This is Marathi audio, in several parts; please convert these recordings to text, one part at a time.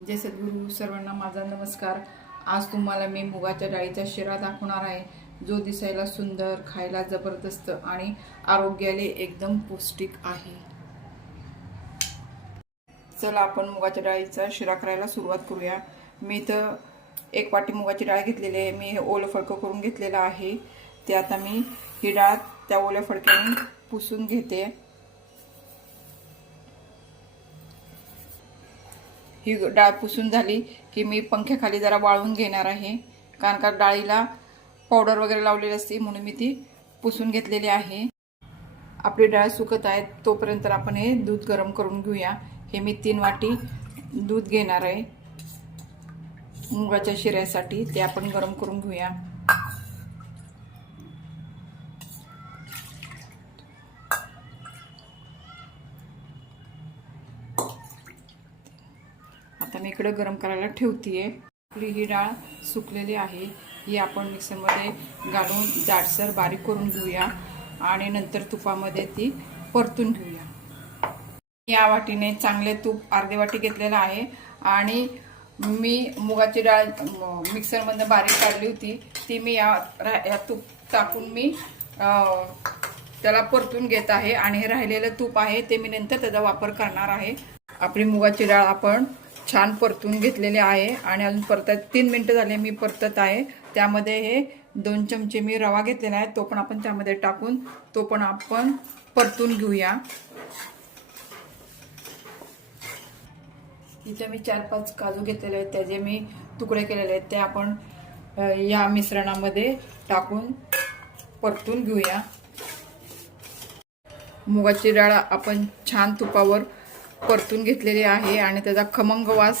जय सद्गुरू. सर्वांना माझा नमस्कार. आज तुम्हाला मी मुगाच्या डाळीचा शिरा दाखवणार आहे, जो दिसायला सुंदर, खायला जबरदस्त आणि आरोग्याला एकदम पौष्टिक आहे. चला आपण मुगाच्या डाळीचा शिरा करायला सुरुवात करूया. मी तर 1 वाटी मुगाची डाळ घेतलेली आहे. मी हे ओलं फडकं करून घेतलेलं आहे. ते आता मी ही डाळ त्या ओल्या फडक्याने पुसून घेते. ही डाळ पुसून झाली की मी पंख्याखाली जरा वाळवून घेणार आहे, कारण का डाळीला पावडर वगैरे लावलेली असते, म्हणून मी ती पुसून घेतलेली आहे. आपली डाळ सुकत आहे तोपर्यंत आपण हे दूध गरम करून घेऊया. हे मी 3 वाटी दूध घेणार आहे मुगाच्या शिऱ्यासाठी. ते आपण गरम करून घेऊया. आता मी इकडे गरम करायला ठेवतीये. आपली ही डाळ सुकलेली आहे. ही आपण मिक्सरमध्ये घालून जाडसर बारीक करून घेऊया आणि नंतर तुपामध्ये ती परतून घेऊया. या वाटीने चांगले तूप अर्धी वाटी घेतलेलं आहे आणि मी मुगाची डाळ मिक्सरमधून बारीक काढली होती. ती मी या तूप टाकून मी त्याला परतून घेत आहे आणि हे राहिलेलं तूप आहे ते मी नंतर त्याचा वापर करणार आहे. आपली मुगाची डाळ आपण छान परतून घेतलेले आहे आणि अजून परतत 3 मिनिटं झाले मी परतत आहे. त्यामध्ये हे 2 चमचे मी रवा घेतलेला आहे, तो पण आपण त्यामध्ये टाकून तो पण आपण परतून घेऊया. इथे मी 4-5 काजू घेतलेले आहेत, त्याचे मी तुकडे केलेले आहेत, ते आपण या मिश्रणामध्ये टाकून परतून घेऊया. मुगाची डाळ आपण छान तुपावर परतून घेतलेली आहे आणि त्याचा खमंग वास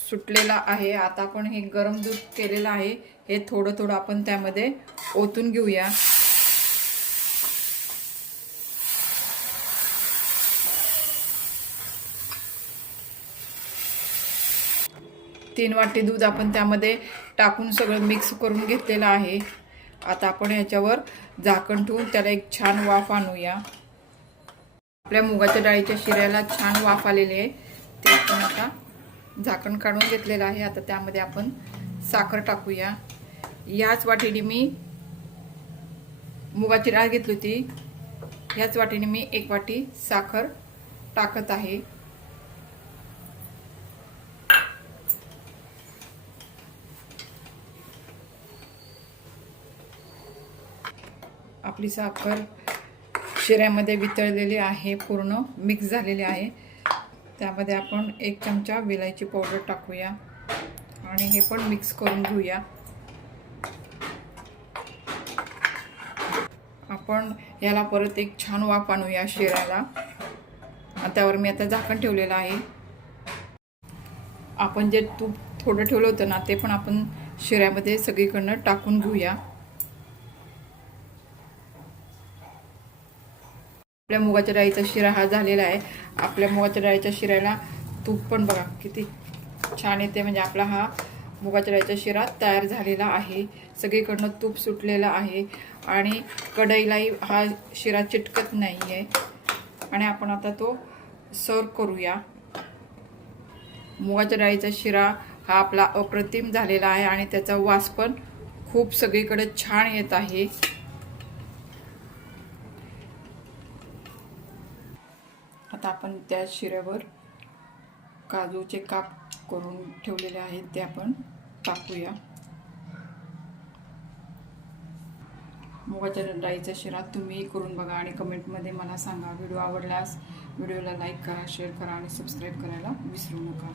सुटलेला आहे. आता आपण हे गरम दूध केलेलं आहे, हे थोडं थोडं आपण त्यामध्ये ओतून घेऊया. तीन वाटी दूध आपण त्यामध्ये टाकून सगळं मिक्स करून घेतलेलं आहे. आता आपण याच्यावर झाकण ठेवून त्याला एक छान वाफ आणूया. आपल्या मुगाच्या डाळीच्या शिऱ्याला छान वाफ आलेली आहे. ते आपण आता झाकण काढून घेतलेलं आहे. आता त्यामध्ये आपण साखर टाकूया. याच वाटीने मी मुगाची डाळ घेतली होती, याच वाटीने मी 1 वाटी साखर टाकत आहे. आपली साखर शिऱ्यामध्ये वितळलेली आहे, पूर्ण मिक्स झालेली आहे. त्यामध्ये आपण 1 चमचा वेलायची पावडर टाकूया आणि हे पण मिक्स करून घेऊया. आपण याला परत एक छान वाफ आणूया शिऱ्याला. त्यावर मी आता झाकण ठेवलेलं आहे. आपण जे तूप थोडं ठेवलं होतं ना, ते पण आपण शिऱ्यामध्ये सगळीकडनं टाकून घेऊया. आपल्या मुगाच्या डाळीचा शिरा हा झालेला आहे. आपल्या मुगाच्या डाळीच्या शिऱ्याला तूप पण बघा किती छान येते, म्हणजे आपला हा मुगाच्या डाळीचा शिरा तयार झालेला आहे. सगळीकडनं तूप सुटलेला आहे आणि कढईलाही हा शिरा चिटकत नाही आहे. आणि आपण आता तो सर्व करूया. मुगाच्या डाळीचा शिरा हा आपला अप्रतिम झालेला आहे आणि त्याचा वास पण खूप सगळीकडे छान येत आहे. आता आपण त्या शिऱ्यावर काजूचे काप करून ठेवलेले आहेत, ते आपण टाकूया. मुगाच्या डाळीचा शिरा तुम्ही करून बघा आणि कमेंटमध्ये मला सांगा. व्हिडिओ आवडल्यास व्हिडिओला लाईक करा, शेअर करा आणि सबस्क्राईब करायला विसरू नका.